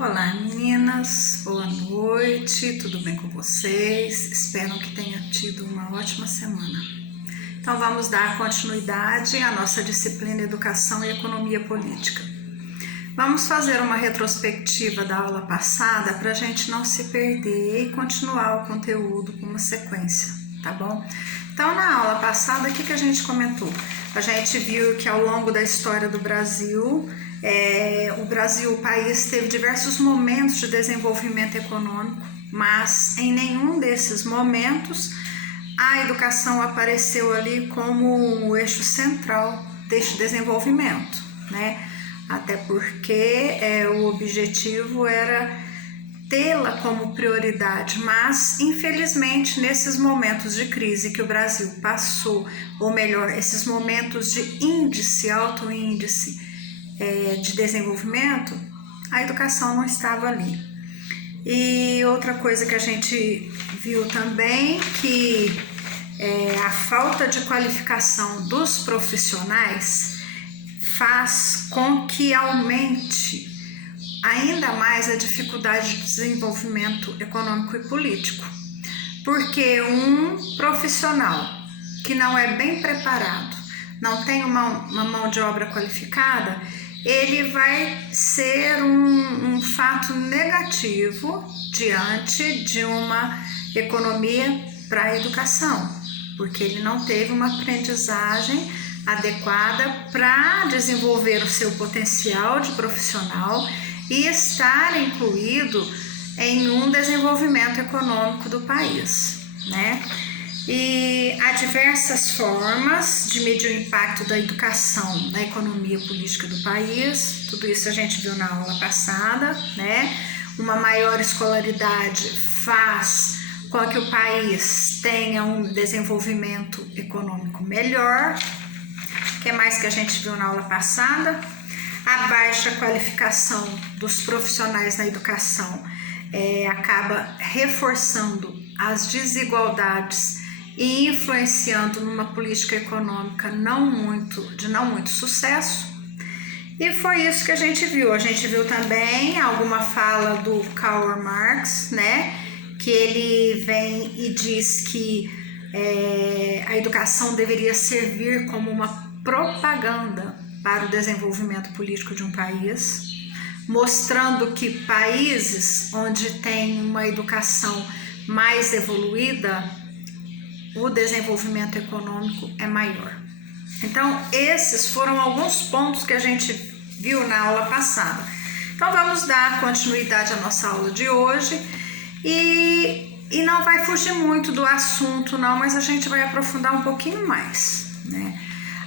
Olá meninas, boa noite, tudo bem com vocês? Espero que tenham tido uma ótima semana. Então vamos dar continuidade à nossa disciplina Educação e Economia Política. Vamos fazer uma retrospectiva da aula passada para a gente não se perder e continuar o conteúdo com uma sequência, tá bom? Então na aula passada, o que a gente comentou? A gente viu que ao longo da história do Brasil, o país teve diversos momentos de desenvolvimento econômico, mas em nenhum desses momentos a educação apareceu ali como o eixo central deste desenvolvimento, né? Até porque o objetivo era tê-la como prioridade, mas infelizmente nesses momentos de crise que o Brasil passou, ou melhor, esses momentos de alto índice de desenvolvimento, a educação não estava ali. E outra coisa que a gente viu também, que a falta de qualificação dos profissionais faz com que aumente ainda mais a dificuldade de desenvolvimento econômico e político, porque um profissional que não é bem preparado, não tem uma mão de obra qualificada, ele vai ser um fato negativo diante de uma economia para a educação, porque ele não teve uma aprendizagem adequada para desenvolver o seu potencial de profissional e estar incluído em um desenvolvimento econômico do país, né? E há diversas formas de medir o impacto da educação na economia política do país, tudo isso a gente viu na aula passada, né? Uma maior escolaridade faz com que o país tenha um desenvolvimento econômico melhor. O que mais que a gente viu na aula passada? A baixa qualificação dos profissionais na educação acaba reforçando as desigualdades e influenciando numa política econômica de não muito sucesso. E foi isso que a gente viu. A gente viu também alguma fala do Karl Marx, né? Que ele vem e diz que a educação deveria servir como uma propaganda para o desenvolvimento político de um país, mostrando que países onde tem uma educação mais evoluída, o desenvolvimento econômico é maior. Então, esses foram alguns pontos que a gente viu na aula passada. Então, vamos dar continuidade à nossa aula de hoje e não vai fugir muito do assunto, não, mas a gente vai aprofundar um pouquinho mais, né?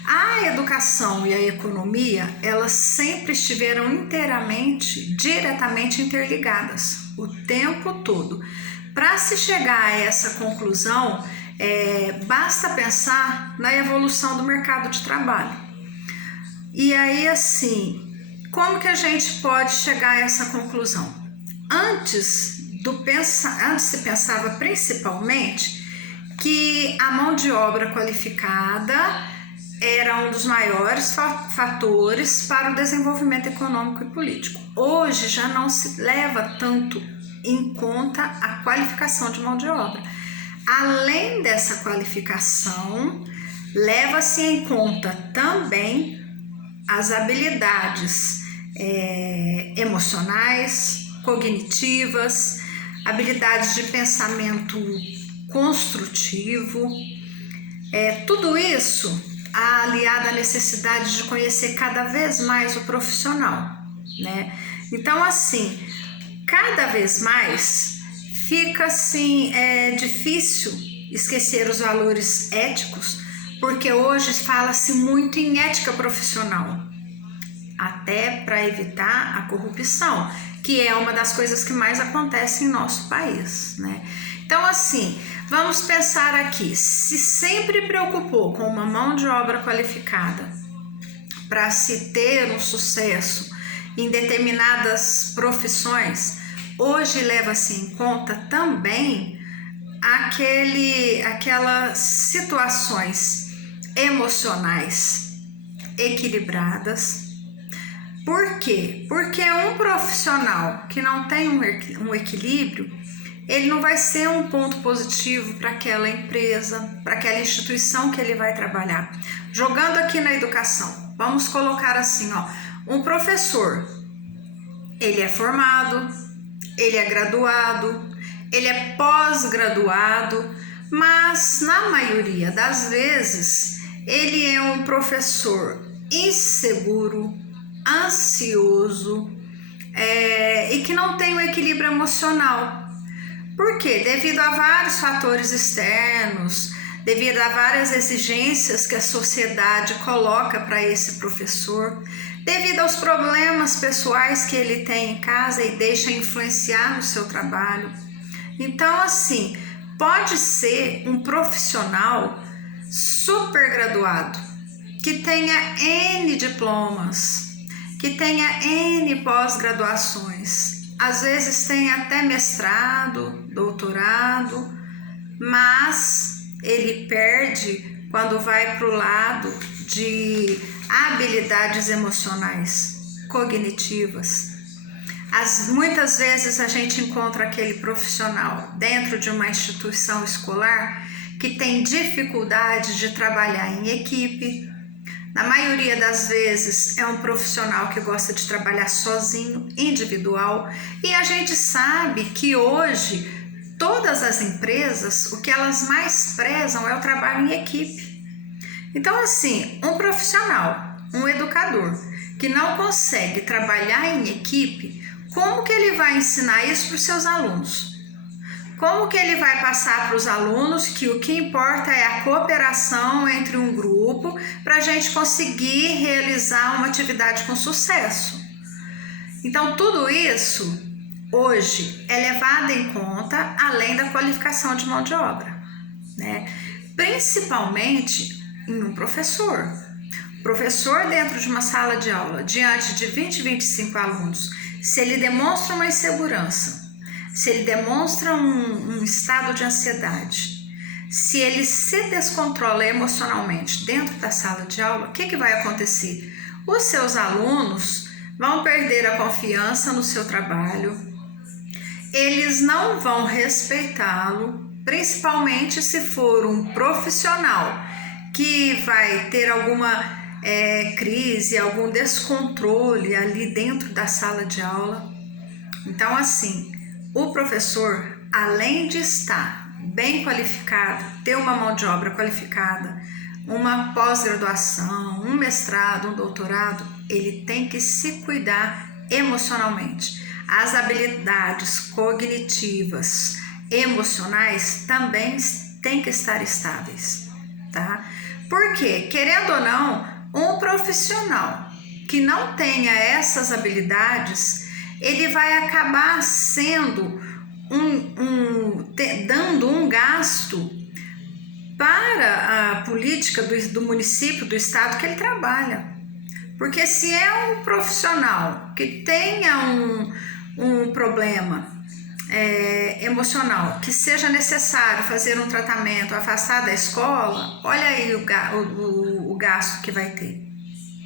A educação e a economia, elas sempre estiveram diretamente interligadas, o tempo todo. Para se chegar a essa conclusão, basta pensar na evolução do mercado de trabalho. E aí, assim, como que a gente pode chegar a essa conclusão? Antes se pensava principalmente que a mão de obra qualificada era um dos maiores fatores para o desenvolvimento econômico e político. Hoje já não se leva tanto em conta a qualificação de mão de obra. Além dessa qualificação, leva-se em conta também as habilidades emocionais, cognitivas, habilidades de pensamento construtivo, tudo isso aliado à necessidade de conhecer cada vez mais o profissional, né? Então, assim, cada vez mais fica assim, difícil esquecer os valores éticos, porque hoje fala-se muito em ética profissional, até para evitar a corrupção, que é uma das coisas que mais acontece em nosso país, né? Então, assim, vamos pensar aqui, se sempre preocupou com uma mão de obra qualificada para se ter um sucesso em determinadas profissões, hoje leva-se em conta também aquelas situações emocionais equilibradas, Por quê? Porque um profissional que não tem um equilíbrio, ele não vai ser um ponto positivo para aquela empresa, para aquela instituição que ele vai trabalhar. Jogando aqui na educação, vamos colocar assim, ó, um professor, ele é formado, ele é graduado, ele é pós-graduado, mas na maioria das vezes ele é um professor inseguro, ansioso e que não tem um equilíbrio emocional. Por quê? Devido a vários fatores externos, devido a várias exigências que a sociedade coloca para esse professor, devido aos problemas pessoais que ele tem em casa e deixa influenciar no seu trabalho. Então, assim, pode ser um profissional super graduado, que tenha N diplomas, que tenha N pós-graduações, às vezes tem até mestrado, doutorado, mas ele perde quando vai para o lado de habilidades emocionais, cognitivas. Muitas vezes a gente encontra aquele profissional dentro de uma instituição escolar que tem dificuldade de trabalhar em equipe. Na maioria das vezes é um profissional que gosta de trabalhar sozinho, individual, e a gente sabe que hoje todas as empresas, o que elas mais prezam é o trabalho em equipe. Então, assim, um profissional, um educador que não consegue trabalhar em equipe, como que ele vai ensinar isso para os seus alunos? Como que ele vai passar para os alunos que o que importa é a cooperação entre um grupo para a gente conseguir realizar uma atividade com sucesso? Então, tudo isso hoje é levado em conta além da qualificação de mão de obra, né? Principalmente em um professor. Professor dentro de uma sala de aula, diante de 20, 25 alunos, se ele demonstra uma insegurança, se ele demonstra um estado de ansiedade, se ele se descontrola emocionalmente dentro da sala de aula, o que vai acontecer? Os seus alunos vão perder a confiança no seu trabalho, eles não vão respeitá-lo, principalmente se for um profissional que vai ter alguma crise, algum descontrole ali dentro da sala de aula. Então, assim, o professor, além de estar bem qualificado, ter uma mão de obra qualificada, uma pós-graduação, um mestrado, um doutorado, ele tem que se cuidar emocionalmente. As habilidades cognitivas, emocionais também têm que estar estáveis, tá? Porque, querendo ou não, um profissional que não tenha essas habilidades, ele vai acabar sendo dando um gasto para a política do município, do estado que ele trabalha. Porque se é um profissional que tenha um problema emocional, que seja necessário fazer um tratamento, afastar da escola, olha aí o gasto que vai ter,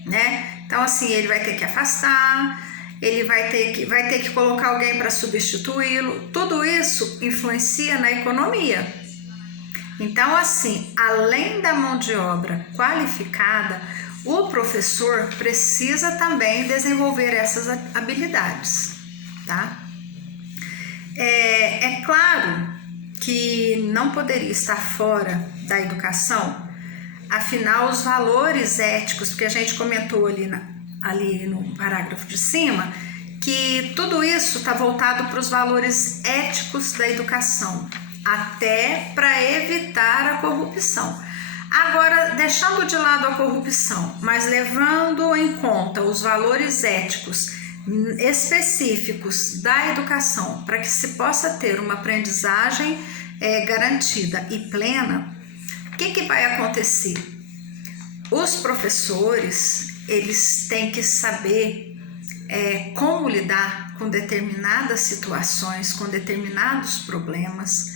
né? Então, assim, ele vai ter que afastar, ele vai ter que colocar alguém para substituí-lo. Tudo isso influencia na economia. Então, assim, além da mão de obra qualificada, o professor precisa também desenvolver essas habilidades, tá? É claro que não poderia estar fora da educação, afinal, os valores éticos, porque a gente comentou ali no parágrafo de cima, que tudo isso está voltado para os valores éticos da educação, até para evitar a corrupção. Agora, deixando de lado a corrupção, mas levando em conta os valores éticos específicos da educação, para que se possa ter uma aprendizagem garantida e plena, o que vai acontecer? Os professores, eles têm que saber como lidar com determinadas situações, com determinados problemas,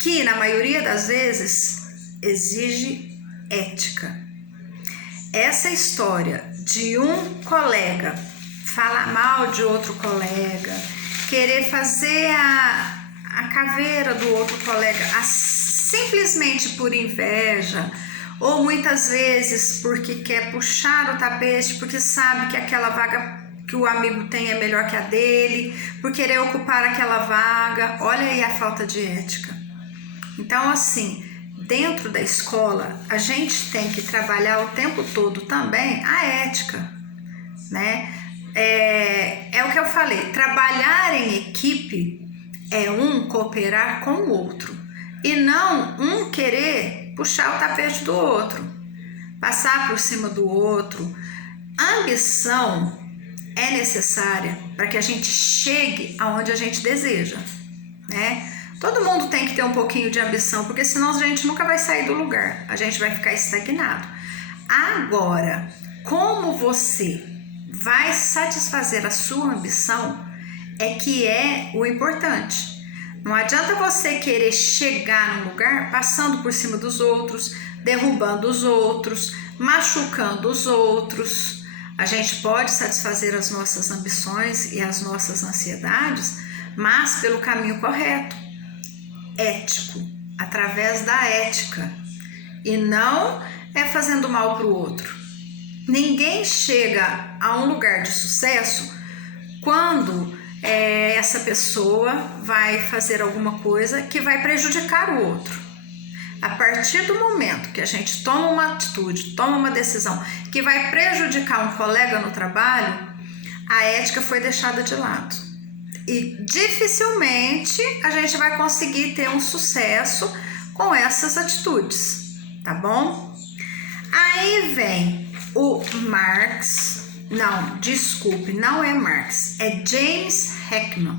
que na maioria das vezes exige ética. Essa história de um colega falar mal de outro colega, querer fazer a caveira do outro colega, simplesmente por inveja, ou muitas vezes porque quer puxar o tapete, porque sabe que aquela vaga que o amigo tem é melhor que a dele, por querer ocupar aquela vaga. Olha aí a falta de ética. Então, assim, dentro da escola, a gente tem que trabalhar o tempo todo também a ética, né? É o que eu falei, trabalhar em equipe é um cooperar com o outro e não um querer puxar o tapete do outro, passar por cima do outro. A ambição é necessária para que a gente chegue aonde a gente deseja, né? Todo mundo tem que ter um pouquinho de ambição, porque senão a gente nunca vai sair do lugar, a gente vai ficar estagnado. Agora, como você vai satisfazer a sua ambição é que é o importante. Não adianta você querer chegar num lugar passando por cima dos outros, derrubando os outros, machucando os outros. A gente pode satisfazer as nossas ambições e as nossas ansiedades, mas pelo caminho correto, ético, através da ética, e não fazendo mal para o outro. Ninguém chega a um lugar de sucesso quando essa pessoa vai fazer alguma coisa que vai prejudicar o outro. A partir do momento que a gente toma uma atitude, toma uma decisão que vai prejudicar um colega no trabalho, a ética foi deixada de lado. E dificilmente a gente vai conseguir ter um sucesso com essas atitudes, tá bom? Aí vem o Marx, não é Marx, é James Heckman.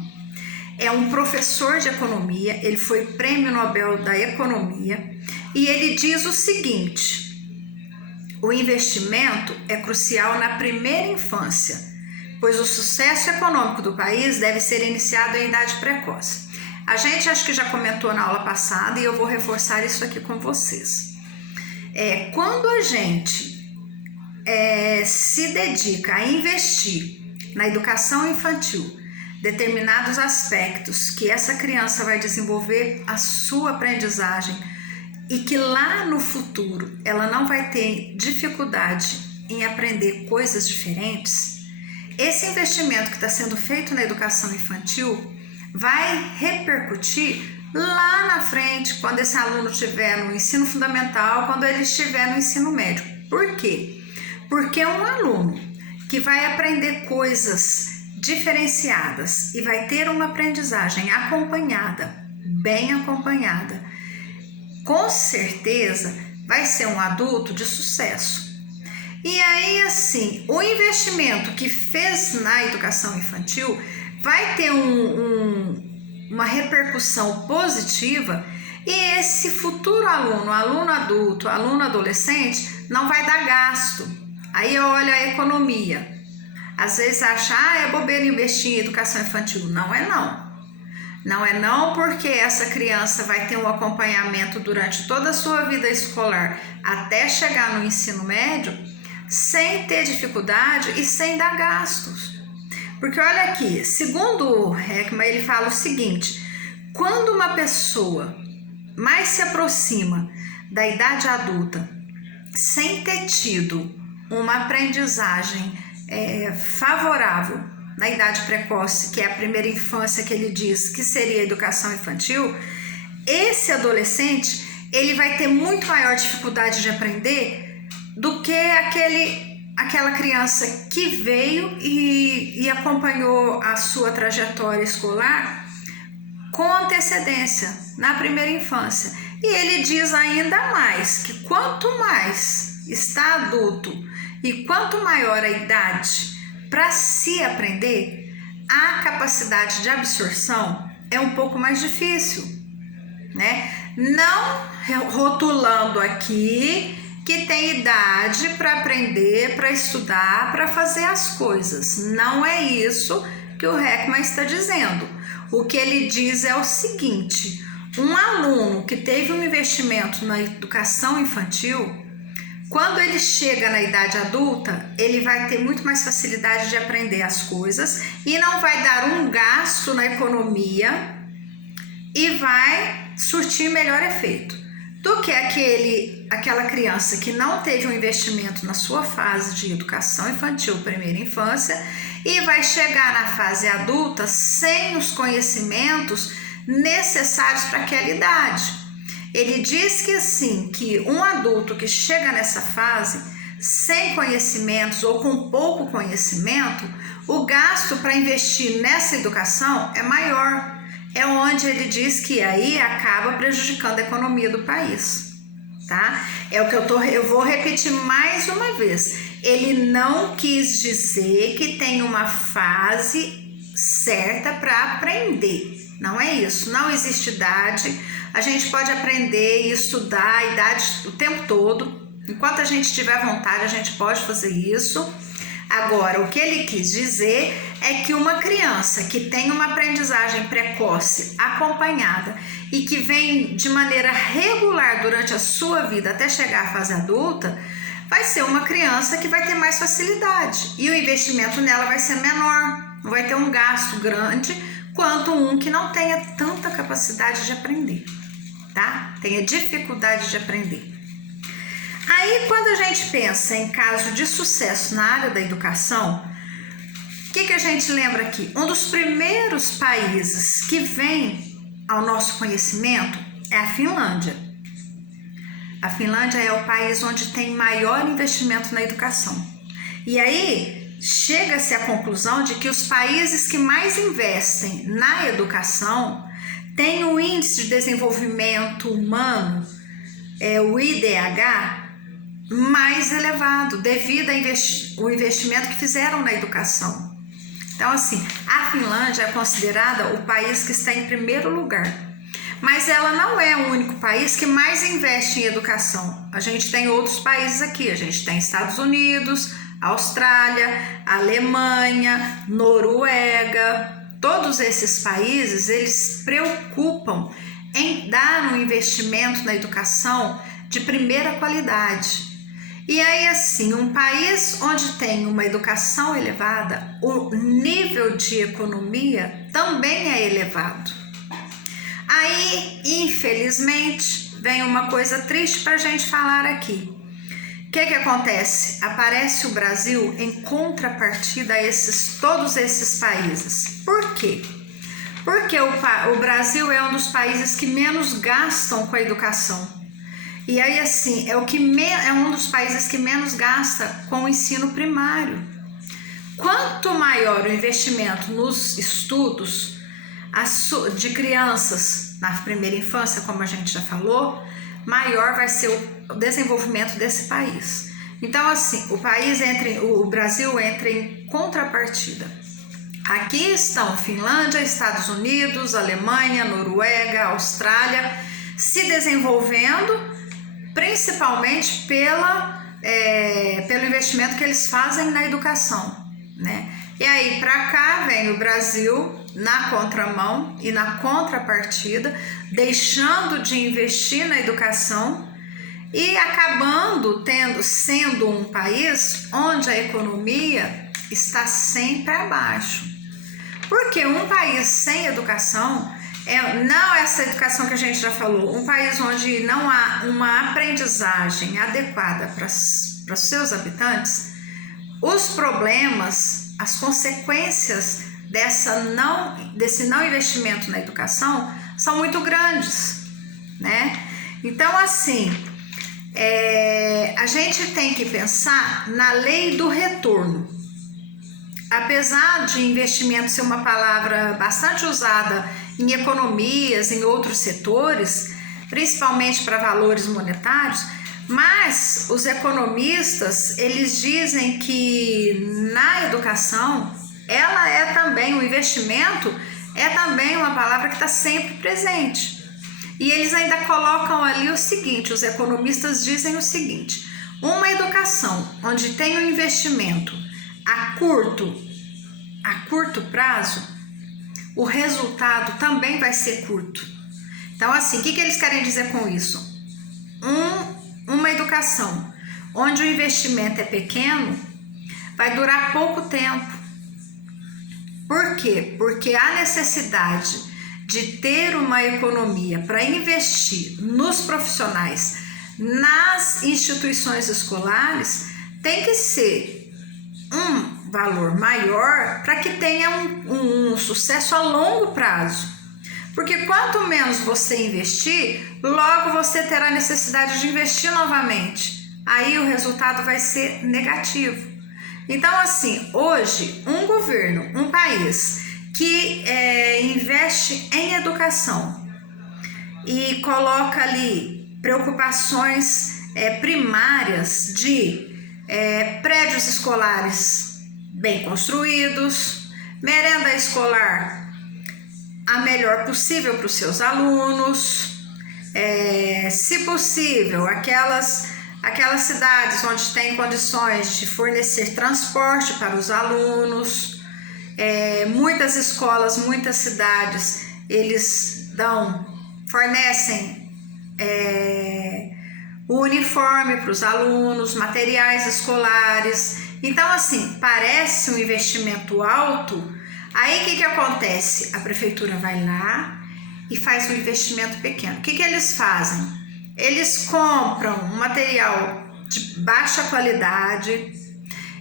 É um professor de economia, ele foi prêmio Nobel da Economia, e ele diz o seguinte: o investimento é crucial na primeira infância, pois o sucesso econômico do país deve ser iniciado em idade precoce. A gente acho que já comentou na aula passada e eu vou reforçar isso aqui com vocês. Quando a gente se dedica a investir na educação infantil, determinados aspectos que essa criança vai desenvolver a sua aprendizagem e que lá no futuro ela não vai ter dificuldade em aprender coisas diferentes, esse investimento que está sendo feito na educação infantil vai repercutir lá na frente, quando esse aluno estiver no ensino fundamental, quando ele estiver no ensino médio. Por quê? Porque um aluno que vai aprender coisas diferenciadas e vai ter uma aprendizagem acompanhada, bem acompanhada, com certeza vai ser um adulto de sucesso. E aí, assim, o investimento que fez na educação infantil vai ter uma repercussão positiva, e esse futuro aluno adulto, aluno adolescente, não vai dar gasto. Aí olha a economia. Às vezes acha, é bobeira investir em educação infantil. Não é não. Não é não, porque essa criança vai ter um acompanhamento durante toda a sua vida escolar até chegar no ensino médio, sem ter dificuldade e sem dar gastos. Porque olha aqui, segundo o Heckman, ele fala o seguinte: quando uma pessoa mais se aproxima da idade adulta, sem ter tido uma aprendizagem favorável na idade precoce, que é a primeira infância que ele diz que seria a educação infantil, esse adolescente ele vai ter muito maior dificuldade de aprender do que aquela criança que veio e acompanhou a sua trajetória escolar com antecedência na primeira infância. E ele diz ainda mais que quanto mais está adulto e quanto maior a idade para se aprender, a capacidade de absorção é um pouco mais difícil, né? Não rotulando aqui que tem idade para aprender, para estudar, para fazer as coisas. Não é isso que o Heckman está dizendo. O que ele diz é o seguinte: um aluno que teve um investimento na educação infantil Quando ele chega na idade adulta, ele vai ter muito mais facilidade de aprender as coisas e não vai dar um gasto na economia e vai surtir melhor efeito do que aquela criança que não teve um investimento na sua fase de educação infantil, primeira infância, e vai chegar na fase adulta sem os conhecimentos necessários para aquela idade. Ele diz que assim, que um adulto que chega nessa fase sem conhecimentos ou com pouco conhecimento, o gasto para investir nessa educação é maior. É onde ele diz que aí acaba prejudicando a economia do país, tá? É o que eu vou repetir mais uma vez. Ele não quis dizer que tem uma fase certa para aprender. Não é isso. Não existe idade. A gente pode aprender e estudar a idade o tempo todo. Enquanto a gente tiver vontade, a gente pode fazer isso. Agora, o que ele quis dizer é que uma criança que tem uma aprendizagem precoce acompanhada e que vem de maneira regular durante a sua vida até chegar à fase adulta, vai ser uma criança que vai ter mais facilidade e o investimento nela vai ser menor, não vai ter um gasto grande quanto um que não tenha tanta capacidade de aprender, tá? Tenha dificuldade de aprender. Aí, quando a gente pensa em caso de sucesso na área da educação, o que a gente lembra aqui? Um dos primeiros países que vem ao nosso conhecimento é a Finlândia. A Finlândia é o país onde tem maior investimento na educação. E aí, chega-se à conclusão de que os países que mais investem na educação têm um índice de desenvolvimento humano, o IDH, mais elevado devido ao investimento que fizeram na educação. Então, assim, a Finlândia é considerada o país que está em primeiro lugar, mas ela não é o único país que mais investe em educação. A gente tem outros países aqui, a gente tem Estados Unidos, Austrália, Alemanha, Noruega. Todos esses países, eles preocupam em dar um investimento na educação de primeira qualidade. E aí, assim, um país onde tem uma educação elevada, o nível de economia também é elevado. Aí, infelizmente, vem uma coisa triste para a gente falar aqui. O que acontece? Aparece o Brasil em contrapartida a todos esses países. Por quê? Porque o Brasil é um dos países que menos gastam com a educação. E aí, assim, é um dos países que menos gasta com o ensino primário. Quanto maior o investimento nos estudos de crianças na primeira infância, como a gente já falou, maior vai ser o desenvolvimento desse país. Então, assim, o Brasil entra em contrapartida. Aqui estão Finlândia, Estados Unidos, Alemanha, Noruega, Austrália, se desenvolvendo, principalmente pelo investimento que eles fazem na educação, né? E aí, para cá vem o Brasil na contramão e na contrapartida, deixando de investir na educação e acabando sendo um país onde a economia está sempre abaixo. Porque um país sem educação, não essa educação que a gente já falou, um país onde não há uma aprendizagem adequada para os seus habitantes, os problemas, as consequências desse não investimento na educação são muito grandes, né? Então, assim, a gente tem que pensar na lei do retorno. Apesar de investimento ser uma palavra bastante usada em economias, em outros setores, principalmente para valores monetários, mas os economistas, eles dizem que na educação, o investimento é também uma palavra que está sempre presente. E eles ainda colocam ali o seguinte, os economistas dizem o seguinte: uma educação onde tem um investimento a curto prazo, o resultado também vai ser curto. Então, assim, o que eles querem dizer com isso? Uma educação onde o investimento é pequeno, vai durar pouco tempo. Por quê? Porque a necessidade de ter uma economia para investir nos profissionais, nas instituições escolares, tem que ser um valor maior para que tenha um sucesso a longo prazo. Porque quanto menos você investir, logo você terá necessidade de investir novamente. Aí o resultado vai ser negativo. Então, assim, hoje, um governo, um país que investe em educação e coloca ali preocupações primárias de prédios escolares bem construídos, merenda escolar a melhor possível para os seus alunos, se possível, aquelas cidades onde tem condições de fornecer transporte para os alunos, muitas escolas, muitas cidades, eles fornecem o uniforme para os alunos, materiais escolares. Então, assim, parece um investimento alto. Aí, o que acontece? A prefeitura vai lá e faz um investimento pequeno. O que eles fazem? Eles compram um material de baixa qualidade,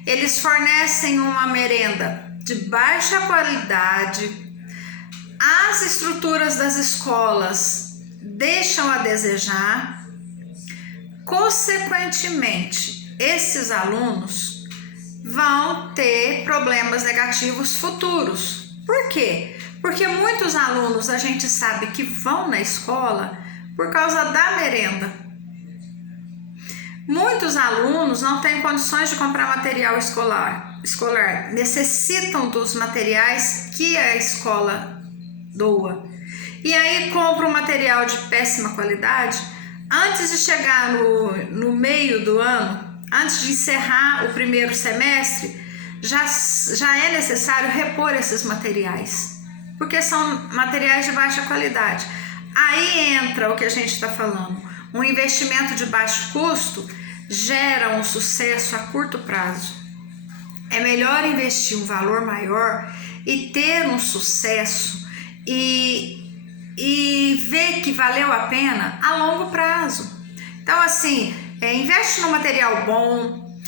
eles fornecem uma merenda de baixa qualidade, as estruturas das escolas deixam a desejar. Consequentemente, esses alunos vão ter problemas negativos futuros. Por quê? Porque muitos alunos a gente sabe que vão na escola por causa da merenda. Muitos alunos não têm condições de comprar material escolar, necessitam dos materiais que a escola doa. E aí compra um material de péssima qualidade. Antes de chegar no meio do ano, antes de encerrar o primeiro semestre, já é necessário repor esses materiais, porque são materiais de baixa qualidade. Aí entra o que a gente está falando, um investimento de baixo custo gera um sucesso a curto prazo. É melhor investir um valor maior e ter um sucesso e ver que valeu a pena a longo prazo. Então, assim, investe no material bom,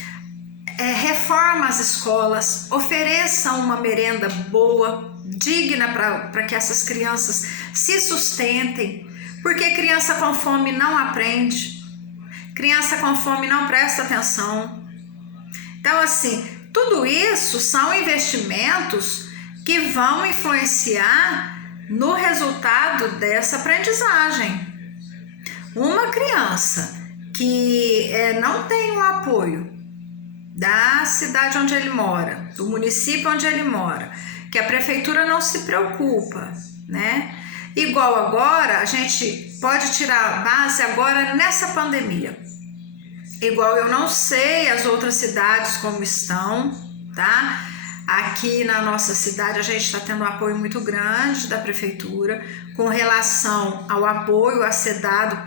reforma as escolas, ofereça uma merenda boa, digna para que essas crianças se sustentem, porque criança com fome não aprende, criança com fome não presta atenção. Então, assim, tudo isso são investimentos que vão influenciar no resultado dessa aprendizagem. Uma criança que não tem o apoio da cidade onde ele mora, do município onde ele mora, que a prefeitura não se preocupa, né? Igual agora, a gente pode tirar base agora nessa pandemia. Igual eu não sei as outras cidades como estão, tá? Aqui na nossa cidade a gente está tendo um apoio muito grande da prefeitura com relação ao apoio a ser dado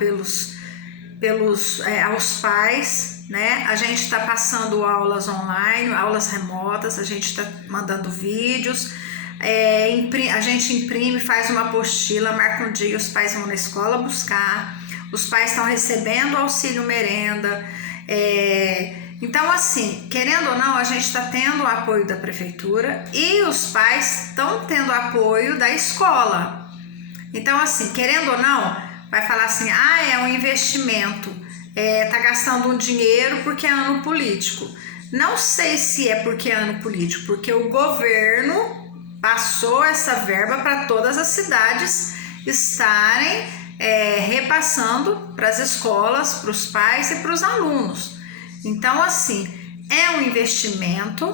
aos pais, né? A gente está passando aulas online, aulas remotas, a gente está mandando vídeos, a gente imprime, faz uma apostila, marca um dia, os pais vão na escola buscar, os pais estão recebendo auxílio merenda, então, assim, querendo ou não, a gente está tendo o apoio da prefeitura e os pais estão tendo apoio da escola. Então, assim, querendo ou não, vai falar assim, é um investimento, tá gastando um dinheiro porque é ano político. Não sei se é porque é ano político, porque o governo passou essa verba para todas as cidades estarem repassando para as escolas, para os pais e para os alunos. Então, assim, é um investimento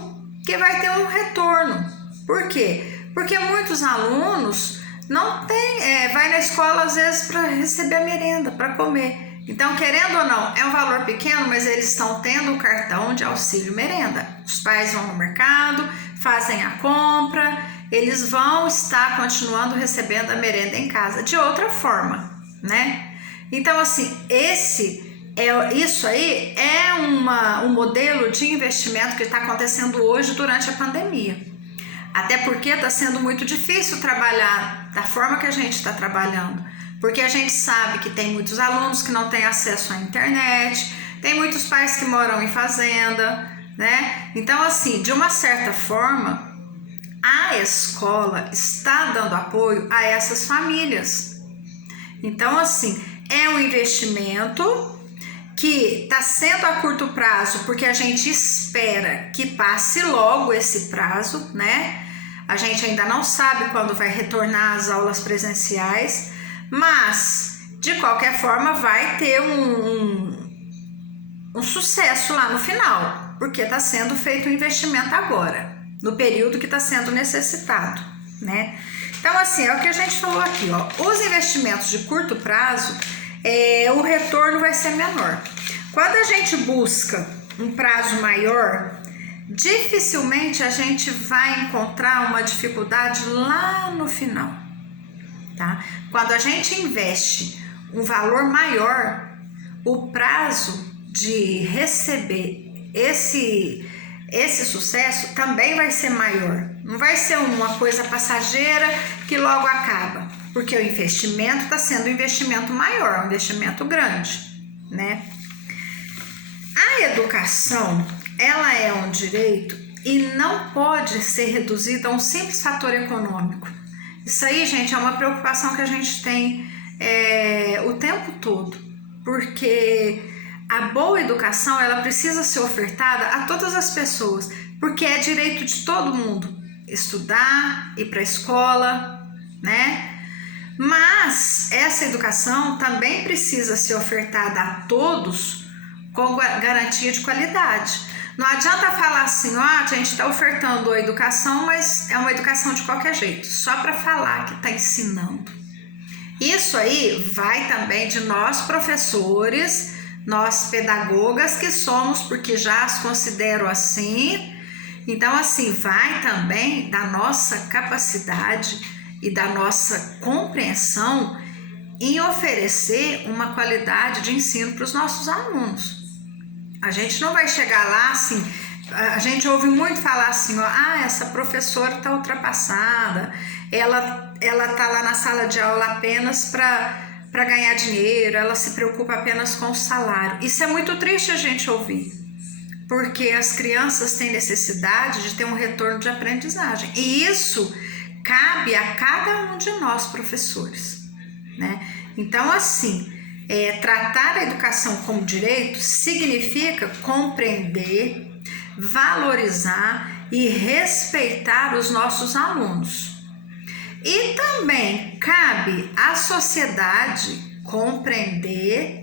que vai ter um retorno. Por quê? Porque muitos alunos não têm, vai na escola às vezes para receber a merenda, para comer. Então, querendo ou não, é um valor pequeno, mas eles estão tendo o cartão de auxílio merenda. Os pais vão no mercado, fazem a compra, eles vão estar continuando recebendo a merenda em casa de outra forma, né? Então, assim, esse Isso aí é um modelo de investimento que está acontecendo hoje durante a pandemia. Até porque está sendo muito difícil trabalhar da forma que a gente está trabalhando. Porque a gente sabe que tem muitos alunos que não têm acesso à internet, tem muitos pais que moram em fazenda, né? Então, assim, de uma certa forma, a escola está dando apoio a essas famílias. Então, assim, é um investimento que está sendo a curto prazo, porque a gente espera que passe logo esse prazo, né? A gente ainda não sabe quando vai retornar às aulas presenciais, mas de qualquer forma vai ter um sucesso lá no final, porque está sendo feito um investimento agora, no período que está sendo necessitado, né? Então, assim, é o que a gente falou aqui, ó. Os investimentos de curto prazo, o retorno vai ser menor. Quando a gente busca um prazo maior, dificilmente a gente vai encontrar uma dificuldade lá no final, tá? Quando a gente investe um valor maior, o prazo de receber esse sucesso também vai ser maior. Não vai ser uma coisa passageira que logo acaba, porque o investimento está sendo um investimento maior, um investimento grande, né? A educação, ela é um direito e não pode ser reduzida a um simples fator econômico. Isso aí, gente, é uma preocupação que a gente tem o tempo todo, porque a boa educação, ela precisa ser ofertada a todas as pessoas, porque é direito de todo mundo estudar, ir para a escola, né? Mas essa educação também precisa ser ofertada a todos com garantia de qualidade. Não adianta falar assim, a gente está ofertando a educação, mas é uma educação de qualquer jeito, só para falar que está ensinando. Isso aí vai também de nós professores, nós pedagogas que somos, porque já as considero assim. Então, assim, vai também da nossa capacidade e da nossa compreensão em oferecer uma qualidade de ensino para os nossos alunos. A gente não vai chegar lá assim, a gente ouve muito falar assim, essa professora está ultrapassada, ela está lá na sala de aula apenas para ganhar dinheiro, ela se preocupa apenas com o salário. Isso é muito triste a gente ouvir, porque as crianças têm necessidade de ter um retorno de aprendizagem, e isso cabe a cada um de nós professores, né? Então, assim, tratar a educação como direito significa compreender, valorizar e respeitar os nossos alunos. E também cabe à sociedade compreender,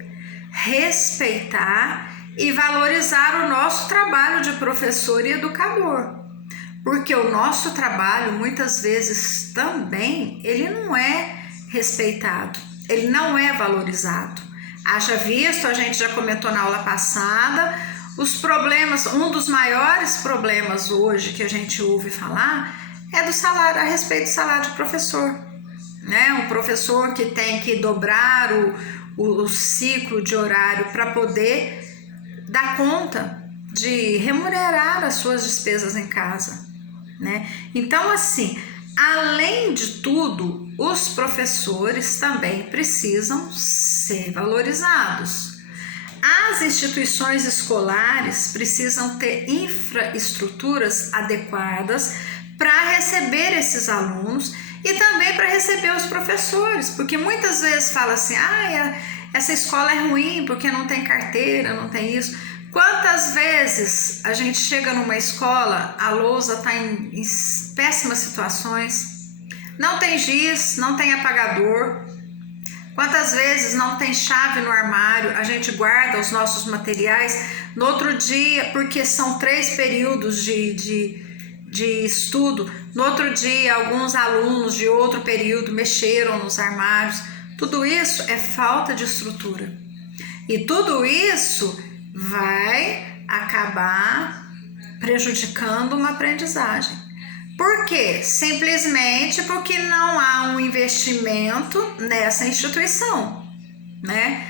respeitar e valorizar o nosso trabalho de professor e educador. Porque o nosso trabalho, muitas vezes, também, ele não é respeitado, ele não é valorizado. Haja visto, a gente já comentou na aula passada, os problemas, um dos maiores problemas hoje que a gente ouve falar é do salário, a respeito do salário de professor, né? Um professor que tem que dobrar o ciclo de horário para poder dar conta de remunerar as suas despesas em casa, né? Então, assim, além de tudo, os professores também precisam ser valorizados. As instituições escolares precisam ter infraestruturas adequadas para receber esses alunos e também para receber os professores, porque muitas vezes fala assim, essa escola é ruim porque não tem carteira, não tem isso. Quantas vezes a gente chega numa escola, a lousa está em péssimas situações, não tem giz, não tem apagador. Quantas vezes não tem chave no armário, a gente guarda os nossos materiais no outro dia, porque são 3 períodos de estudo, no outro dia alguns alunos de outro período mexeram nos armários. Tudo isso é falta de estrutura. E tudo isso vai acabar prejudicando uma aprendizagem. Por quê? Simplesmente porque não há um investimento nessa instituição, né?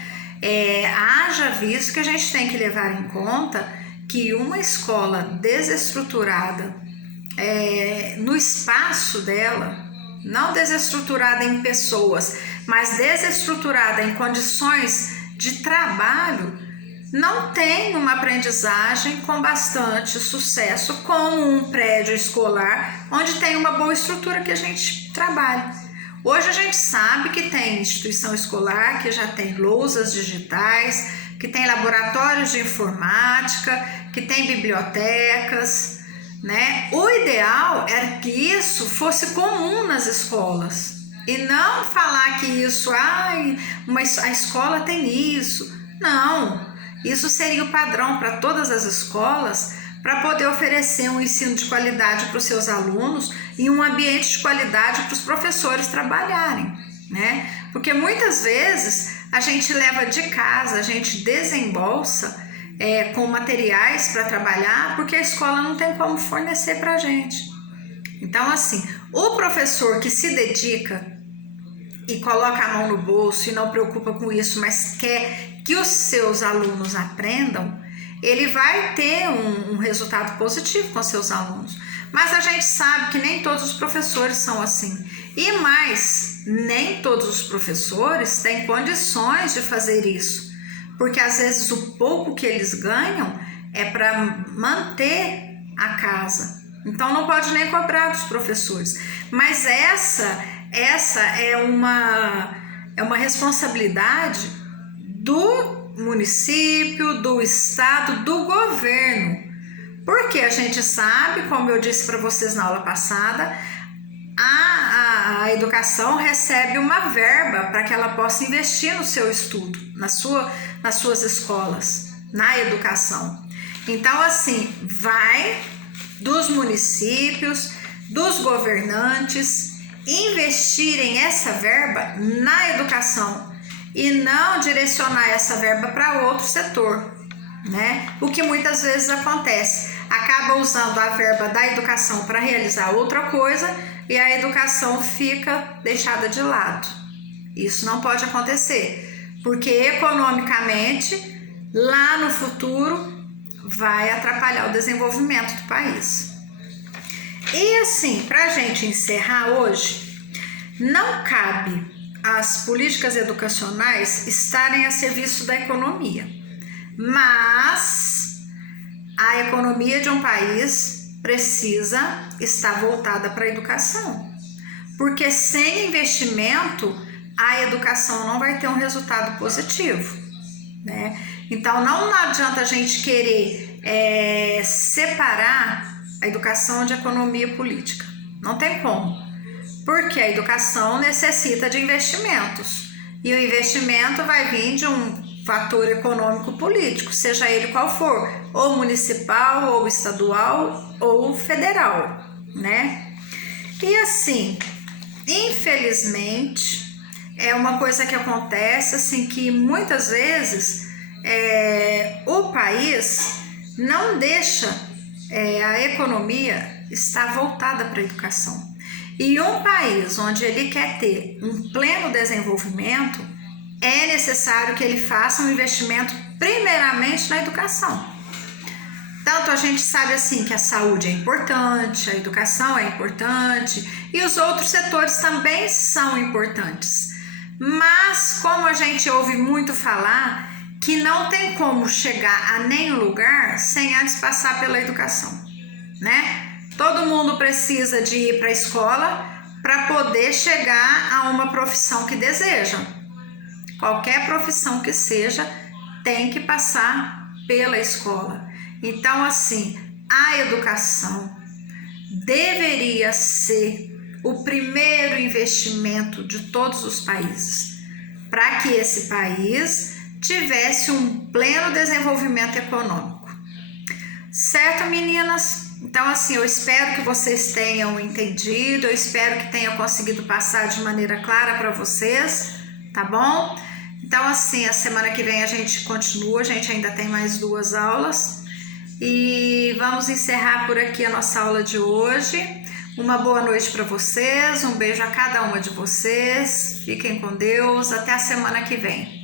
haja visto que a gente tem que levar em conta que uma escola desestruturada no espaço dela, não desestruturada em pessoas, mas desestruturada em condições de trabalho, não tem uma aprendizagem com bastante sucesso como um prédio escolar onde tem uma boa estrutura que a gente trabalha. Hoje a gente sabe que tem instituição escolar que já tem lousas digitais, que tem laboratórios de informática, que tem bibliotecas, né? O ideal era que isso fosse comum nas escolas e não falar que isso, a escola tem isso. Não, isso seria o padrão para todas as escolas para poder oferecer um ensino de qualidade para os seus alunos e um ambiente de qualidade para os professores trabalharem, né? Porque muitas vezes a gente leva de casa, a gente desembolsa com materiais para trabalhar porque a escola não tem como fornecer para a gente. Então, assim, o professor que se dedica e coloca a mão no bolso e não preocupa com isso, mas quer que os seus alunos aprendam, ele vai ter um resultado positivo com seus alunos. Mas a gente sabe que nem todos os professores são assim. E mais, nem todos os professores têm condições de fazer isso. Porque às vezes o pouco que eles ganham é para manter a casa. Então não pode nem cobrar dos professores. Mas essa é uma responsabilidade do município, do estado, do governo. Porque a gente sabe, como eu disse para vocês na aula passada, a educação recebe uma verba para que ela possa investir no seu estudo, nas suas escolas, na educação. Então, assim, vai dos municípios, dos governantes, investirem essa verba na educação e não direcionar essa verba para outro setor, né? O que muitas vezes acontece, acaba usando a verba da educação para realizar outra coisa e a educação fica deixada de lado. Isso não pode acontecer, porque economicamente, lá no futuro, vai atrapalhar o desenvolvimento do país. E assim, para a gente encerrar hoje, não cabe às políticas educacionais estarem a serviço da economia, mas a economia de um país precisa estar voltada para a educação, porque sem investimento a educação não vai ter um resultado positivo, né? Então não adianta a gente querer separar a educação de economia política, não tem como, porque a educação necessita de investimentos e o investimento vai vir de um fator econômico político, seja ele qual for, ou municipal, ou estadual, ou federal, né? E assim, infelizmente, é uma coisa que acontece, assim, que muitas vezes o país não deixa a economia estar voltada para a educação. E um país onde ele quer ter um pleno desenvolvimento, é necessário que ele faça um investimento primeiramente na educação. Tanto a gente sabe assim que a saúde é importante, a educação é importante e os outros setores também são importantes. Mas como a gente ouve muito falar que não tem como chegar a nenhum lugar sem antes passar pela educação, né? Todo mundo precisa de ir para a escola para poder chegar a uma profissão que deseja. Qualquer profissão que seja, tem que passar pela escola. Então, assim, a educação deveria ser o primeiro investimento de todos os países, para que esse país tivesse um pleno desenvolvimento econômico. Certo, meninas? Então, assim, eu espero que vocês tenham entendido, eu espero que tenha conseguido passar de maneira clara para vocês, tá bom? Então, assim, a semana que vem a gente continua, a gente ainda tem mais 2 aulas e vamos encerrar por aqui a nossa aula de hoje. Uma boa noite para vocês, um beijo a cada uma de vocês, fiquem com Deus, até a semana que vem.